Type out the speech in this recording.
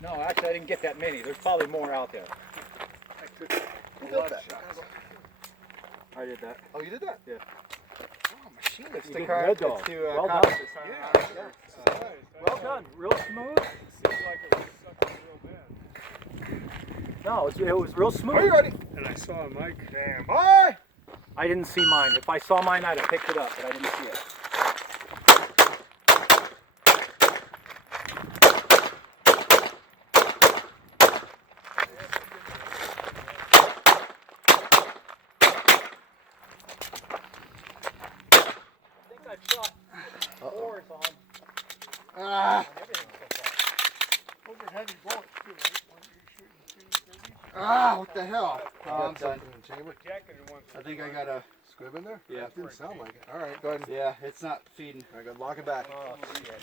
No, actually I didn't get that many. There's probably more out there. Who did that? I did that. Oh, you did that? Yeah. Oh, machinist. You did red dog. Well done. Yeah. Well done. Real smooth. Seems like it was sucking real bad. No, it was real smooth. Are you ready? And I saw a mic. Stand by. I didn't see mine. If I saw mine, I'd have picked it up, but I didn't see it. I think I've shot fours on everything so far. Those are heavy bullets too, right? One you're shooting 230. What the hell? I'm done. Jacketed ones. I think I got a Squib in there? Yeah. That didn't sound like it. All right, go ahead. yeah. It's not feeding. I got to lock it back. Oh, shit.